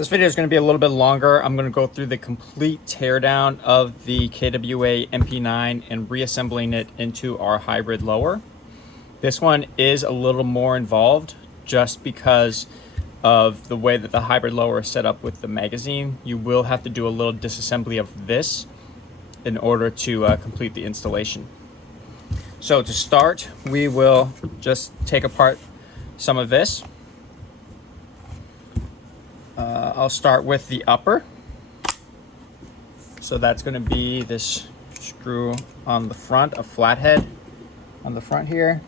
This video is going to be a little bit longer. I'm going to go through the complete teardown of the KWA MP9 and reassembling it into our hybrid lower. This one is a little more involved just because of the way that the hybrid lower is set up with the magazine. You will have to do a little disassembly of this in order to complete the installation. So to start, we will just take apart some of this. I'll start with the upper. So that's going to be this screw on the front, a flathead on the front here.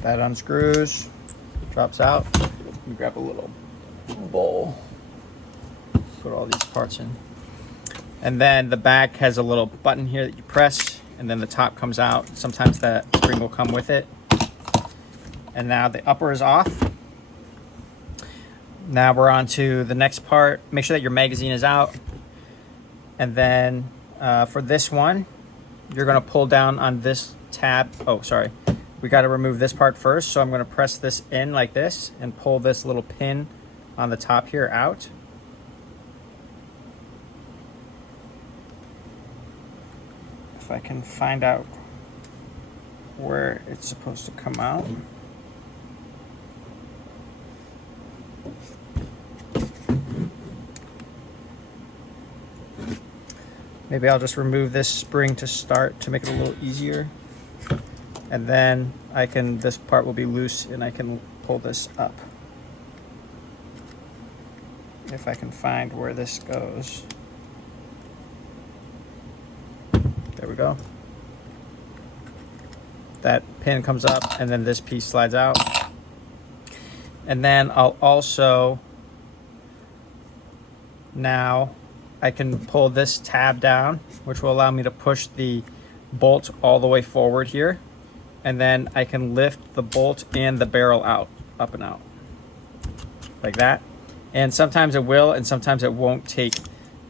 That unscrews, drops out. Let me grab a little bowl, put all these parts in. And then the back has a little button here that you press, and then the top comes out. Sometimes that spring will come with it. And now the upper is off. Now we're on to the next part. Make sure that your magazine is out. And then for this one, you're gonna pull down on this tab. Oh, sorry. We gotta remove this part first. So I'm gonna press this in like this and pull this little pin on the top here out. If I can find out where it's supposed to come out. Maybe I'll just remove this spring to start to make it a little easier. And then this part will be loose and I can pull this up. If I can find where this goes. There we go. That pin comes up and then this piece slides out. And then I'll also, now I can pull this tab down, which will allow me to push the bolt all the way forward here. And then I can lift the bolt and the barrel out, up and out, like that. And sometimes it will, and sometimes it won't take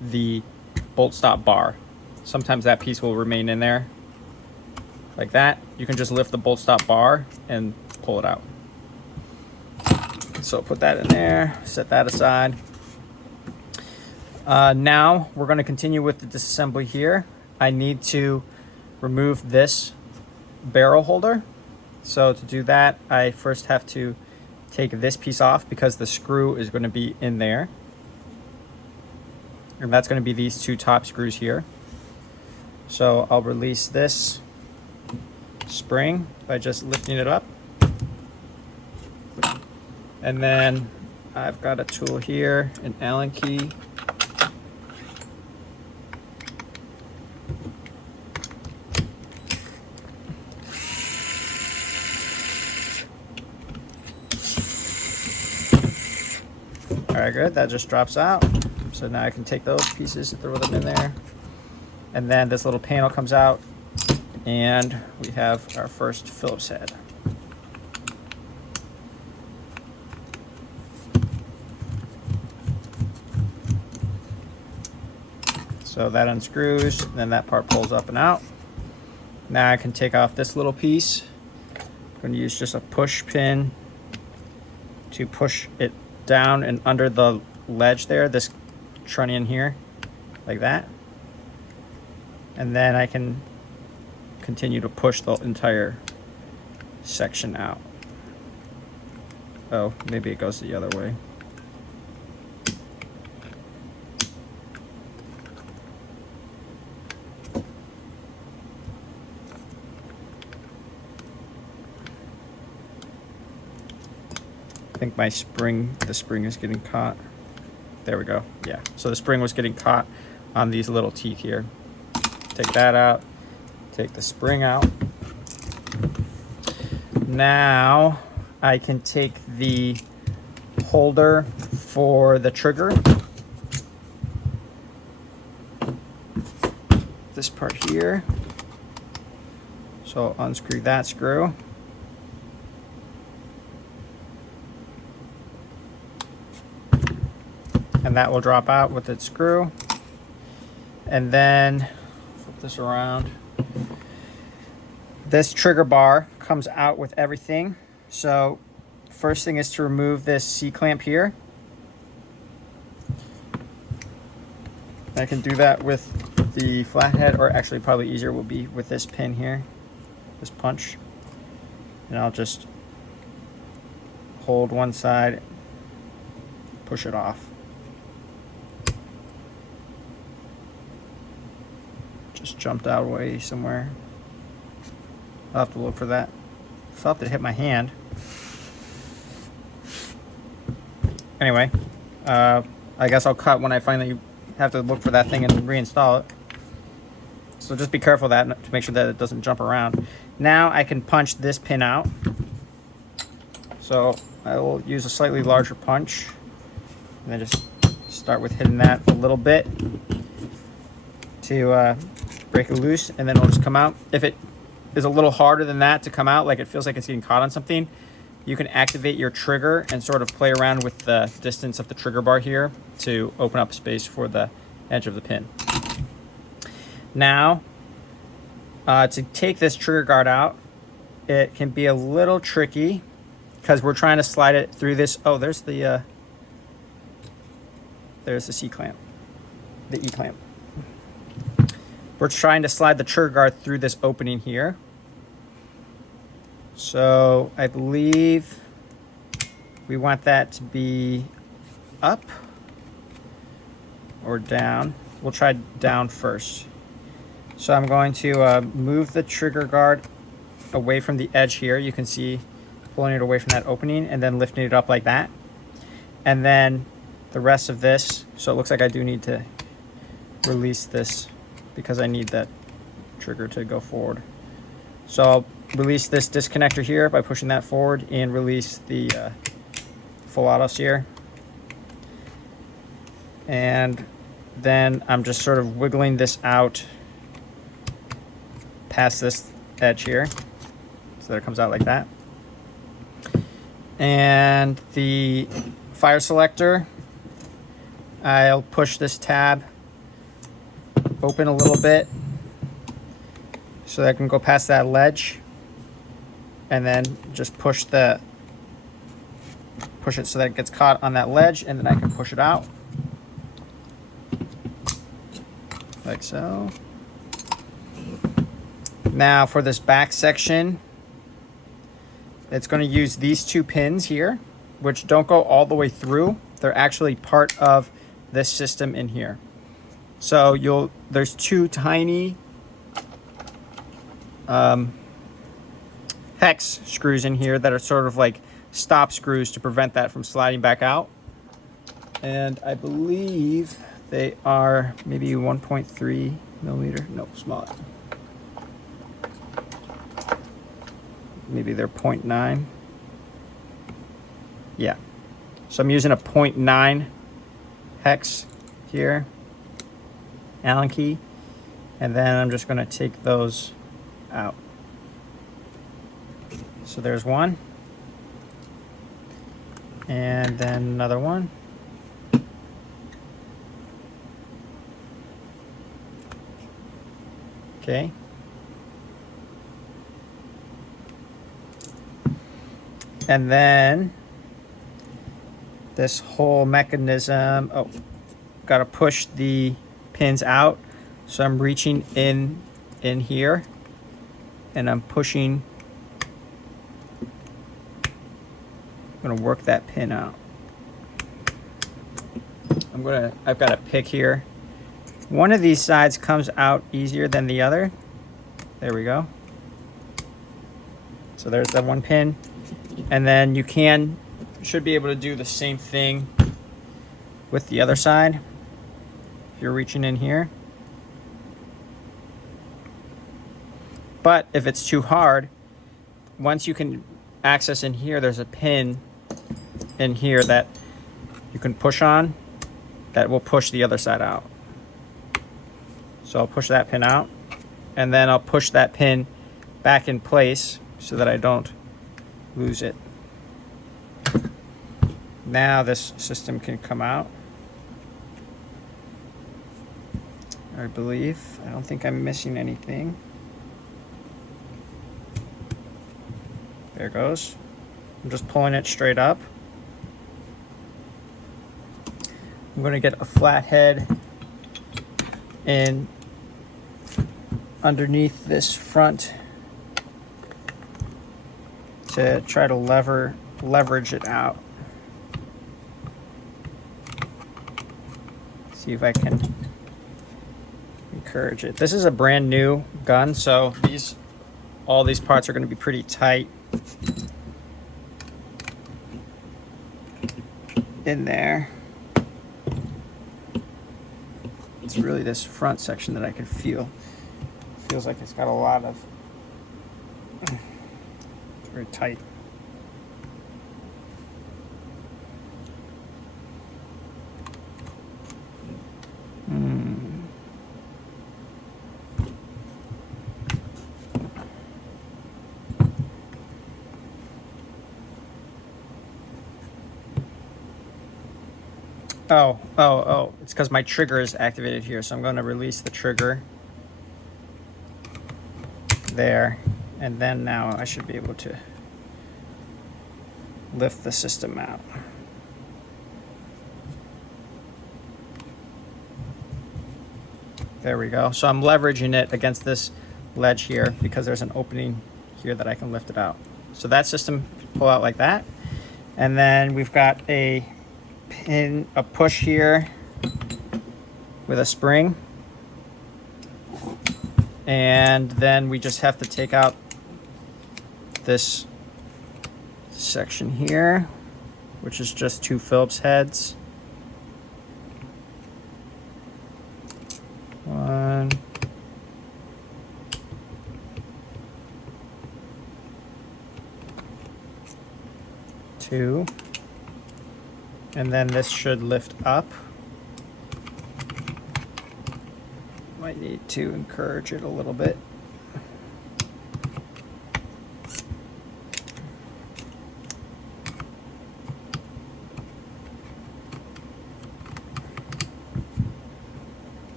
the bolt stop bar. Sometimes that piece will remain in there, like that. You can just lift the bolt stop bar and pull it out. So put that in there, set that aside. Now we're going to continue with the disassembly here. I need to remove this barrel holder. So to do that, I first have to take this piece off because the screw is going to be in there. And that's going to be these two top screws here. So I'll release this spring by just lifting it up. And then I've got a tool here, an Allen key. All right, good, that just drops out. So now I can take those pieces and throw them in there. And then this little panel comes out and we have our first Phillips head. So that unscrews, then that part pulls up and out. Now I can take off this little piece. I'm going to use just a push pin to push it down and under the ledge there, this trunnion here, like that. And then I can continue to push the entire section out. Oh, maybe it goes the other way. I think the spring is getting caught. There we go, yeah. So the spring was getting caught on these little teeth here. Take that out, take the spring out. Now I can take the holder for the trigger. This part here. So I'll unscrew that screw. And that will drop out with its screw. And then this around. This trigger bar comes out with everything. So first thing is to remove this C-clamp here. I can do that with the flathead, or actually probably easier will be with this pin here, this punch. And I'll just hold one side, push it off. Just jumped out way somewhere. I'll have to look for that. Felt it hit my hand. Anyway, I guess I'll cut when I finally have to look for that thing and reinstall it. So just be careful of that to make sure that it doesn't jump around. Now I can punch this pin out. So I will use a slightly larger punch. And then just start with hitting that a little bit to break it loose, and then it'll just come out. If it is a little harder than that to come out, like it feels like it's getting caught on something, you can activate your trigger and sort of play around with the distance of the trigger bar here to open up space for the edge of the pin. Now, to take this trigger guard out, it can be a little tricky because we're trying to slide it through this. Oh, there's the C-clamp, the E-clamp. We're trying to slide the trigger guard through this opening here. So I believe we want that to be up or down. We'll try down first. So I'm going to move the trigger guard away from the edge here. You can see pulling it away from that opening and then lifting it up like that. And then the rest of this, so it looks like I do need to release this because I need that trigger to go forward. So I'll release this disconnector here by pushing that forward and release the full auto steer. And then I'm just sort of wiggling this out past this edge here so that it comes out like that. And the fire selector, I'll push this tab open a little bit so that I can go past that ledge, and then just push it so that it gets caught on that ledge, and then I can push it out like so. Now for this back section, it's going to use these two pins here, which don't go all the way through. They're actually part of this system in here. So there's two tiny hex screws in here that are sort of like stop screws to prevent that from sliding back out. And I believe they are maybe 1.3 millimeter. No, smaller. Maybe they're 0.9. Yeah. So I'm using a 0.9 hex here, Allen key, and then I'm just going to take those out. So there's one, and then another one. Okay. And then this whole mechanism, oh, got to push the pins out. So I'm reaching in here and I'm pushing. I'm going to work that pin out. I've got a pick here. One of these sides comes out easier than the other. There we go. So there's that one pin. And then you should be able to do the same thing with the other side. If you're reaching in here. But if it's too hard, once you can access in here, there's a pin in here that you can push on that will push the other side out. So I'll push that pin out, and then I'll push that pin back in place so that I don't lose it. Now this system can come out. All I believe. I don't think I'm missing anything. There it goes. I'm just pulling it straight up. I'm going to get a flat head in underneath this front to try to leverage it out. See if I can encourage it. This is a brand new gun, so all these parts are going to be pretty tight in there. It's really this front section that I can feel. Feels like it's got a lot of, it's very tight. Oh, it's because my trigger is activated here, so I'm going to release the trigger there, and then now I should be able to lift the system out. There we go. So I'm leveraging it against this ledge here because there's an opening here that I can lift it out. So that system pull out like that, and then we've got a push here with a spring, and then we just have to take out this section here, which is just 2 Phillips heads. 1, 2. And then this should lift up. Might need to encourage it a little bit.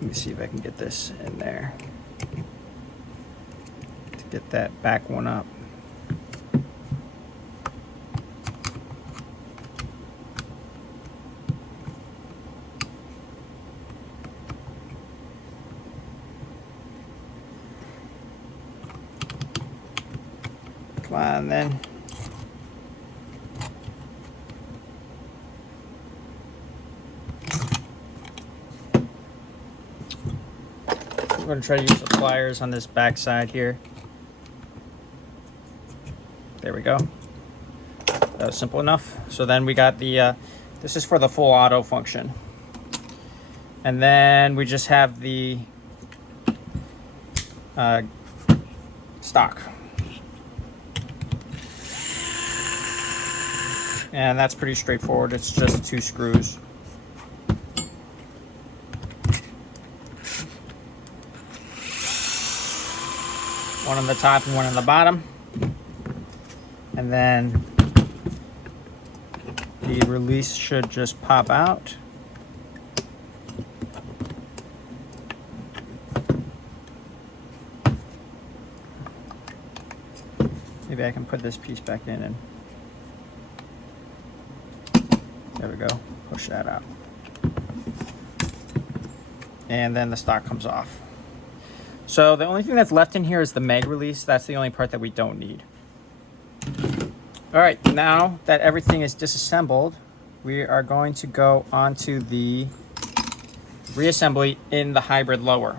Let me see if I can get this in there to get that back one up. Come on then. I'm going to try to use the pliers on this back side here. There we go. That was simple enough. So then we got the, this is for the full auto function. And then we just have the stock. And that's pretty straightforward. It's just 2 screws. One on the top and one on the bottom. And then the release should just pop out. Maybe I can put this piece back in and there we go, push that out. And then the stock comes off. So the only thing that's left in here is the mag release. That's the only part that we don't need. All right, now that everything is disassembled, we are going to go onto the reassembly in the hybrid lower.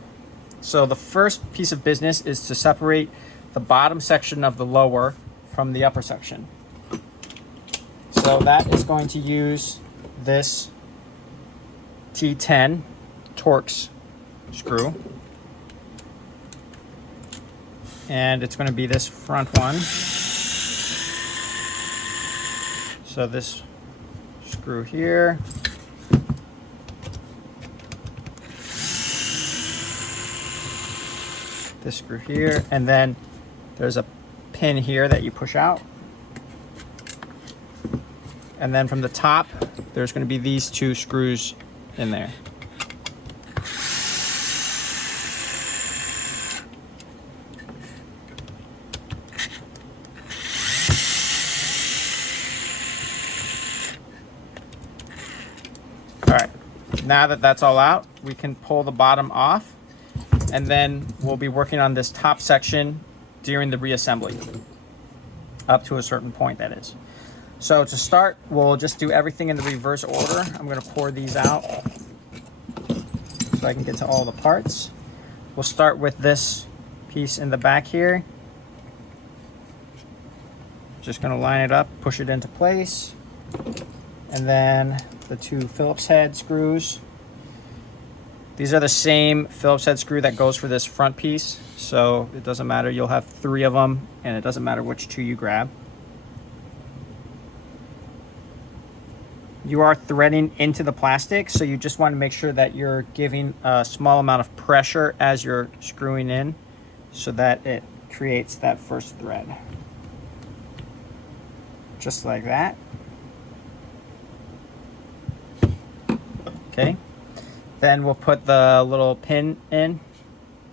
So the first piece of business is to separate the bottom section of the lower from the upper section. So that is going to use this T10 Torx screw. And it's going to be this front one. So this screw here. this screw here, and then there's a pin here that you push out. And then from the top, there's going to be these two screws in there. All right, now that that's all out, we can pull the bottom off, and then we'll be working on this top section during the reassembly, up to a certain point, that is. So to start, we'll just do everything in the reverse order. I'm going to pour these out so I can get to all the parts. We'll start with this piece in the back here. Just going to line it up, push it into place, and then the two Phillips head screws. These are the same Phillips head screw that goes for this front piece, so it doesn't matter. You'll have 3 of them, and it doesn't matter which 2 you grab. You are threading into the plastic, so you just want to make sure that you're giving a small amount of pressure as you're screwing in so that it creates that first thread. Just like that. Okay. Then we'll put the little pin in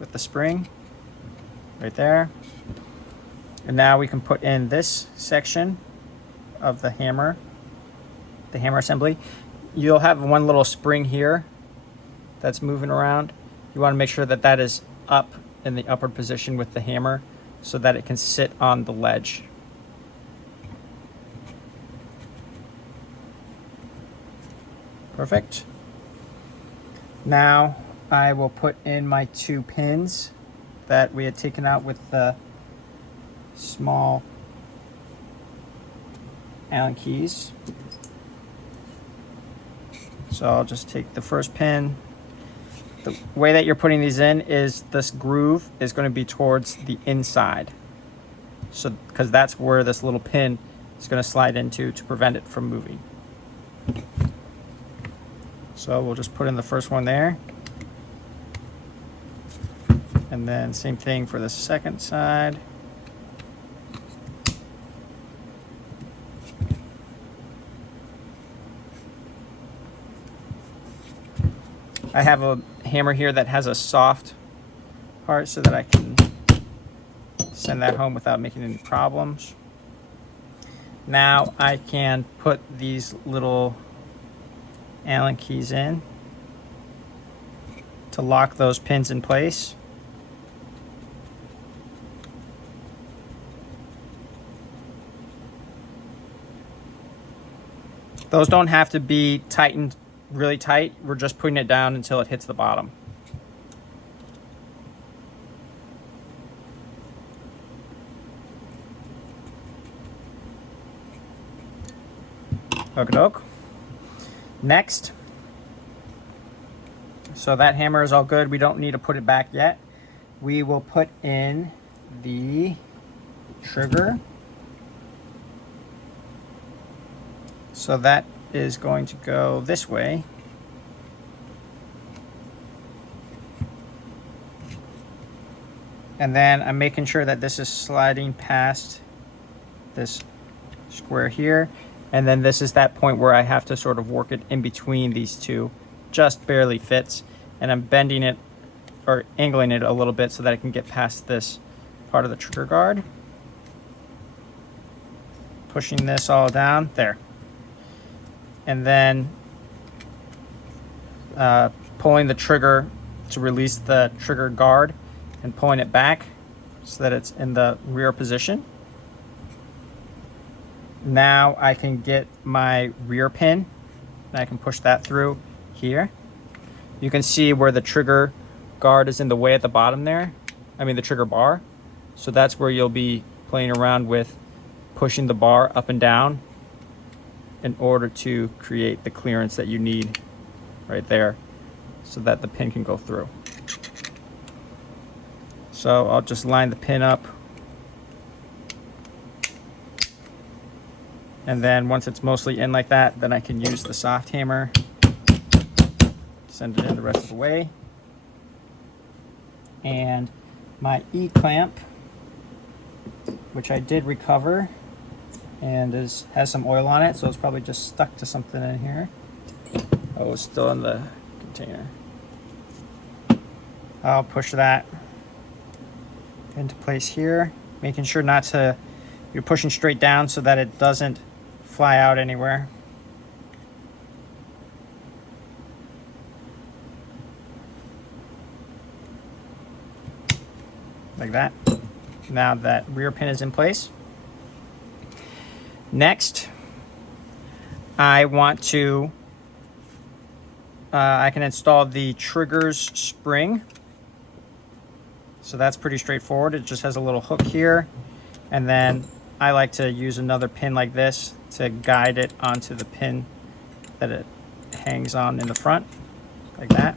with the spring right there. And now we can put in this section of the hammer assembly. You'll have one little spring here that's moving around. You want to make sure that that is up in the upward position with the hammer so that it can sit on the ledge. Perfect. Now I will put in my 2 pins that we had taken out with the small Allen keys. So I'll just take the first pin. The way that you're putting these in is this groove is going to be towards the inside. So, because that's where this little pin is going to slide into to prevent it from moving. So we'll just put in the first one there. And then same thing for the second side. I have a hammer here that has a soft part so that I can send that home without making any problems. Now I can put these little Allen keys in to lock those pins in place. Those don't have to be tightened really tight. We're just putting it down until it hits the bottom. Okie doke. Next, so that hammer is all good. We don't need to put it back yet. We will put in the trigger. So that is going to go this way. And then I'm making sure that this is sliding past this square here. And then this is that point where I have to sort of work it in between these two. Just barely fits. And I'm bending it or angling it a little bit so that I can get past this part of the trigger guard. Pushing this all down, there. And then pulling the trigger to release the trigger guard and pulling it back so that it's in the rear position. Now I can get my rear pin and I can push that through here. You can see where the trigger guard is in the way at the bottom there. I mean the trigger bar. So that's where you'll be playing around with pushing the bar up and down in order to create the clearance that you need right there so that the pin can go through. So I'll just line the pin up. And then once it's mostly in like that, then I can use the soft hammer, send it in the rest of the way. And my E-clamp, which I did recover and has some oil on it, so it's probably just stuck to something in here. Oh, it's still in the container. I'll push that into place here, making sure you're pushing straight down so that it doesn't fly out anywhere. Like that. Now that rear pin is in place. Next, I want to, I can install the trigger's spring. So that's pretty straightforward. It just has a little hook here. And then I like to use another pin like this to guide it onto the pin that it hangs on in the front, like that.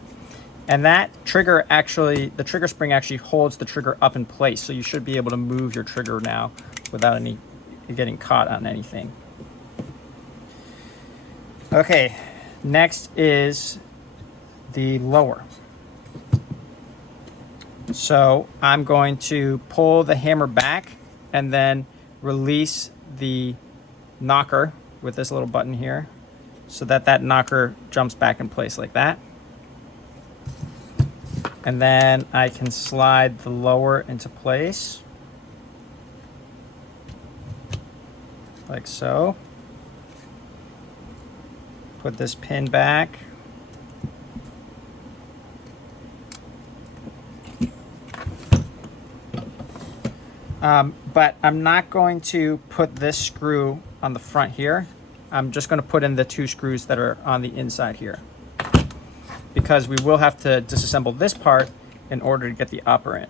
And that trigger actually, the trigger spring actually holds the trigger up in place. So you should be able to move your trigger now without getting caught on anything. Okay, next is the lower. So I'm going to pull the hammer back and then release the knocker with this little button here so that knocker jumps back in place like that. And then I can slide the lower into place, like so. Put this pin back. But I'm not going to put this screw on the front here. I'm just going to put in the 2 screws that are on the inside here, because we will have to disassemble this part in order to get the upper in.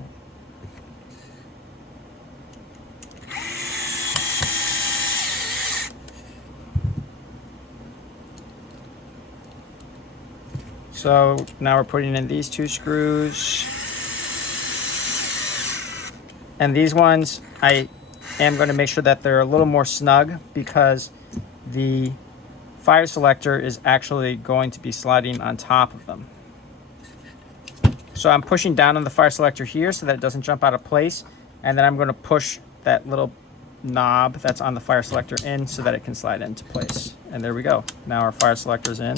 So now we're putting in these 2 screws. And these ones, I am going to make sure that they're a little more snug, because the fire selector is actually going to be sliding on top of them. So I'm pushing down on the fire selector here so that it doesn't jump out of place. And then I'm going to push that little knob that's on the fire selector in so that it can slide into place. And there we go. Now our fire selector is in.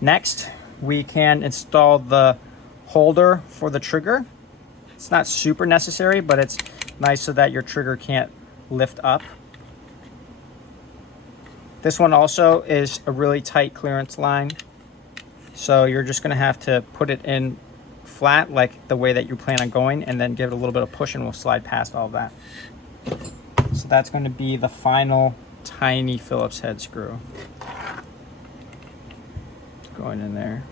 Next, we can install the holder for the trigger. It's not super necessary, but it's nice so that your trigger can't lift up. This one also is a really tight clearance line, so you're just going to have to put it in flat like the way that you plan on going, and then give it a little bit of push and we'll slide past all of that. So that's going to be the final tiny Phillips head screw going in there.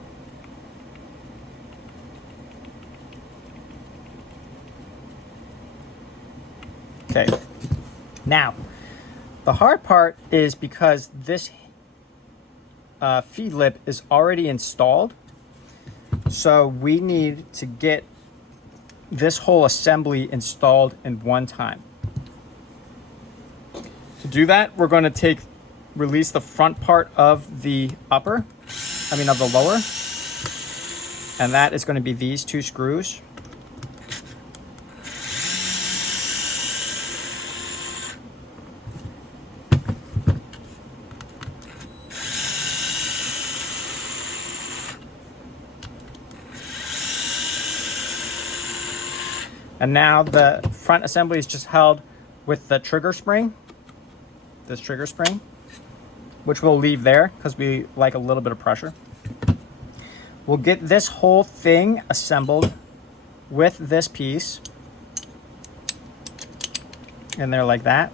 Okay, now the hard part is because this feed lip is already installed, so we need to get this whole assembly installed in one time. To do that, we're going to release the front part of the of the lower, and that is going to be these 2 screws. And now the front assembly is just held with the trigger spring, this trigger spring, which we'll leave there because we like a little bit of pressure. We'll get this whole thing assembled with this piece in there like that.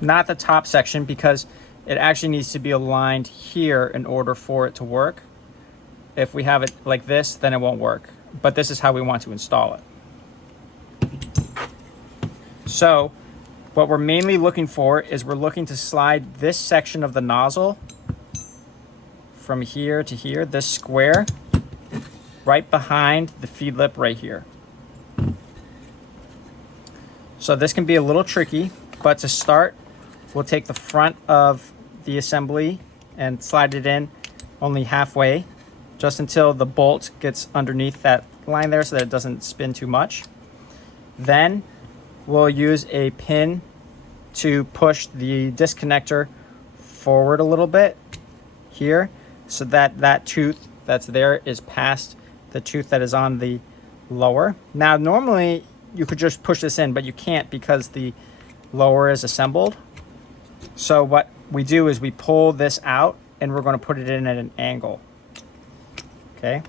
Not the top section, because it actually needs to be aligned here in order for it to work. If we have it like this, then it won't work. But this is how we want to install it. So what we're mainly looking for is we're looking to slide this section of the nozzle from here to here, this square, right behind the feed lip right here. So this can be a little tricky, but to start, we'll take the front of the assembly and slide it in only halfway, just until the bolt gets underneath that line there so that it doesn't spin too much. Then we'll use a pin to push the disconnector forward a little bit here so that that tooth that's there is past the tooth that is on the lower. Now normally you could just push this in, but you can't because the lower is assembled. So what we do is we pull this out and we're going to put it in at an angle. Okay,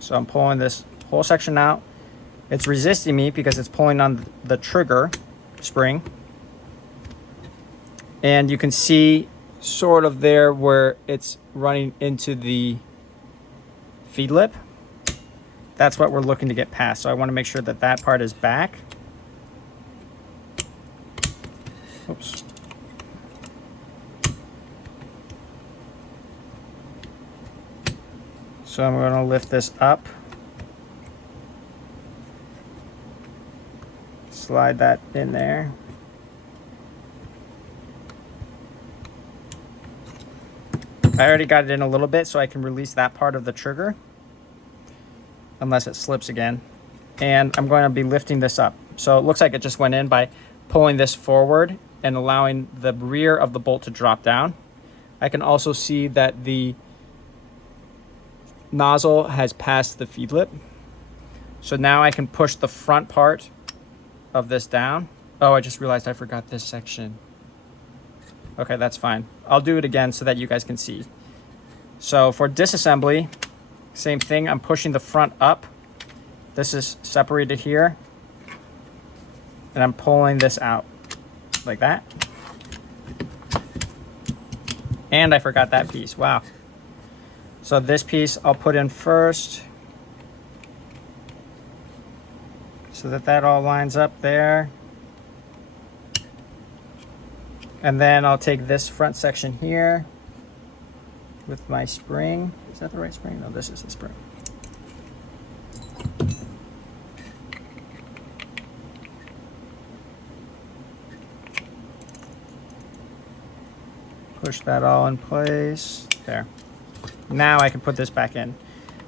so I'm pulling this whole section out. It's resisting me because it's pulling on the trigger spring. And you can see sort of there where it's running into the feed lip. That's what we're looking to get past. So I want to make sure that that part is back. Oops. So I'm going to lift this up. Slide that in there. I already got it in a little bit, so I can release that part of the trigger unless it slips again. And I'm going to be lifting this up. So it looks like it just went in by pulling this forward and allowing the rear of the bolt to drop down. I can also see that the nozzle has passed the feed lip. So now I can push the front part of this down. Oh, I just realized I forgot this section. Okay, that's fine. I'll do it again so that you guys can see. So for disassembly, same thing. I'm pushing the front up. This is separated here. And I'm pulling this out like that. And I forgot that piece. Wow. So this piece I'll put in first so that that all lines up there. And then I'll take this front section here with my spring. Is that the right spring? No, this is the spring. Push that all in place. There. Now I can put this back in.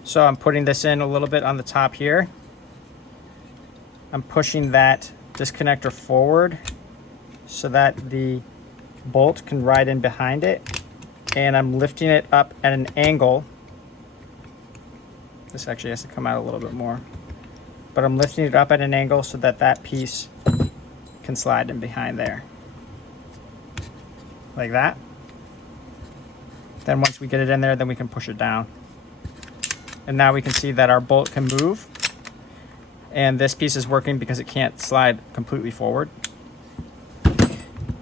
So I'm putting this in a little bit on the top here. I'm pushing that disconnector forward so that the bolt can ride in behind it, and I'm lifting it up at an angle. This actually has to come out a little bit more, but I'm lifting it up at an angle so that that piece can slide in behind there like that. Then once we get it in there, then we can push it down, and now we can see that our bolt can move, and this piece is working because it can't slide completely forward.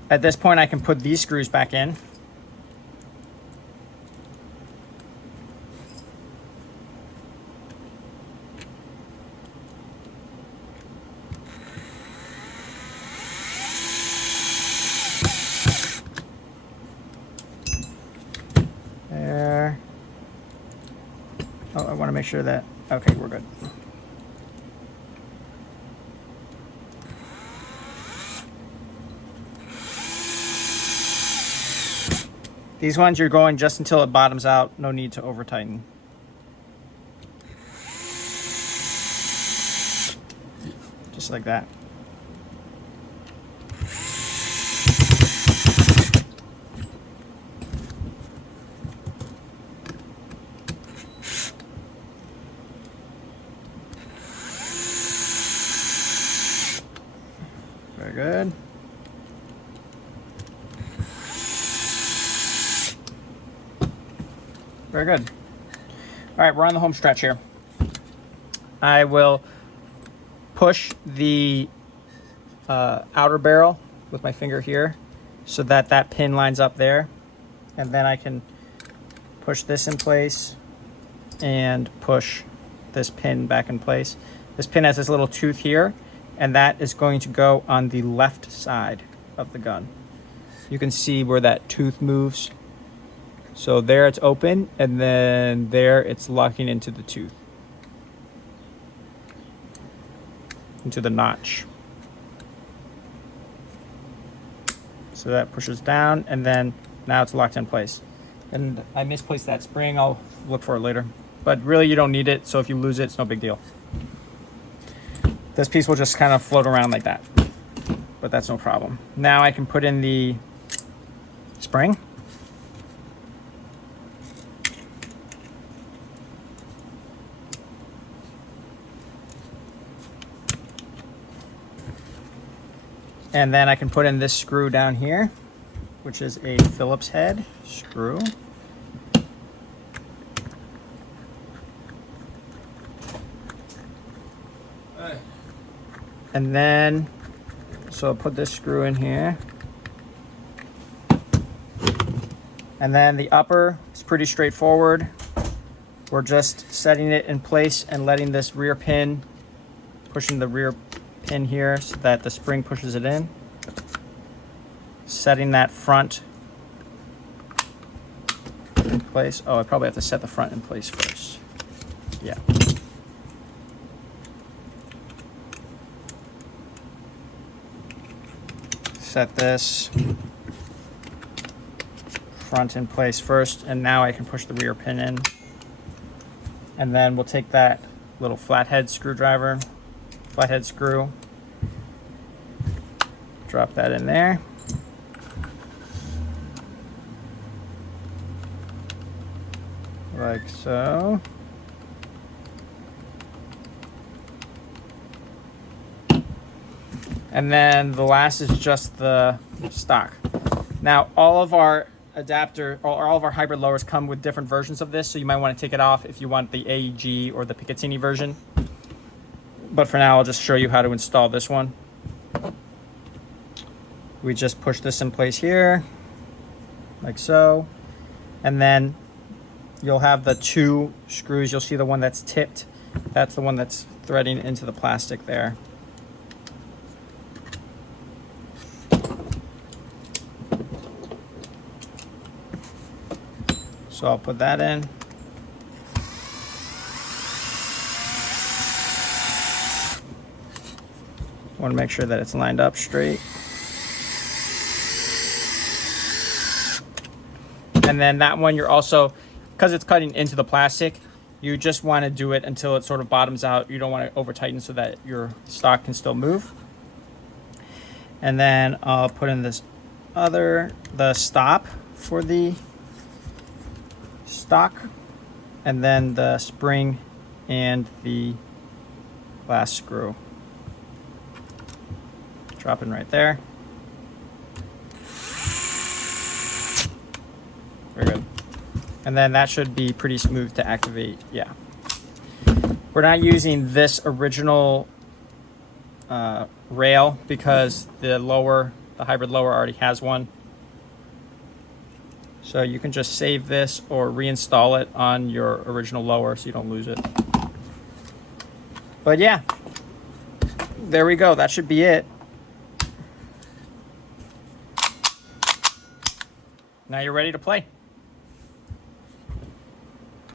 At this point, I can put these screws back in. There. Oh, I want to make sure that, okay, we're good. These ones you're going just until it bottoms out, no need to over tighten. Just like that. Very good. Very good. All right, we're on the home stretch here. I will push the outer barrel with my finger here so that that pin lines up there. And then I can push this in place and push this pin back in place. This pin has this little tooth here, and that is going to go on the left side of the gun. You can see where that tooth moves. So there it's open, and then there it's locking into the tooth, into the notch. So that pushes down, and then now it's locked in place. And I misplaced that spring. I'll look for it later. but really you don't need it. So if you lose it, it's no big deal. This piece will just kind of float around like that, but that's no problem. Now I can put in the spring. And then I can put in this screw down here, which is a Phillips head screw. And then, so I'll put this screw in here. And then the upper is pretty straightforward. We're just setting it in place and letting this rear pin, pushing the rear pin here so that the spring pushes it in. Setting that front in place. Oh, I probably have to set the front in place first. Yeah. Set this front in place first, and now I can push the rear pin in. And then we'll take that little flathead screw, drop that in there. Like so. And then the last is just the stock. Now, all of our adapter, or all of our hybrid lowers come with different versions of this, so you might want to take it off if you want the AEG or the Picatinny version. But for now, I'll just show you how to install this one. We just push this in place here, like so. And then you'll have the two screws. You'll see the one that's tipped. That's the one that's threading into the plastic there. So I'll put that in. I want to make sure that it's lined up straight. And then that one, you're also, because it's cutting into the plastic, you just want to do it until it sort of bottoms out. You don't want to over tighten so that your stock can still move. And then I'll put in this the stop for the stock, and then the spring and the last screw. Drop in right there. Very good. And then that should be pretty smooth to activate. Yeah. We're not using this original rail because the hybrid lower already has one. So you can just save this or reinstall it on your original lower so you don't lose it. But yeah, there we go. That should be it. Now you're ready to play.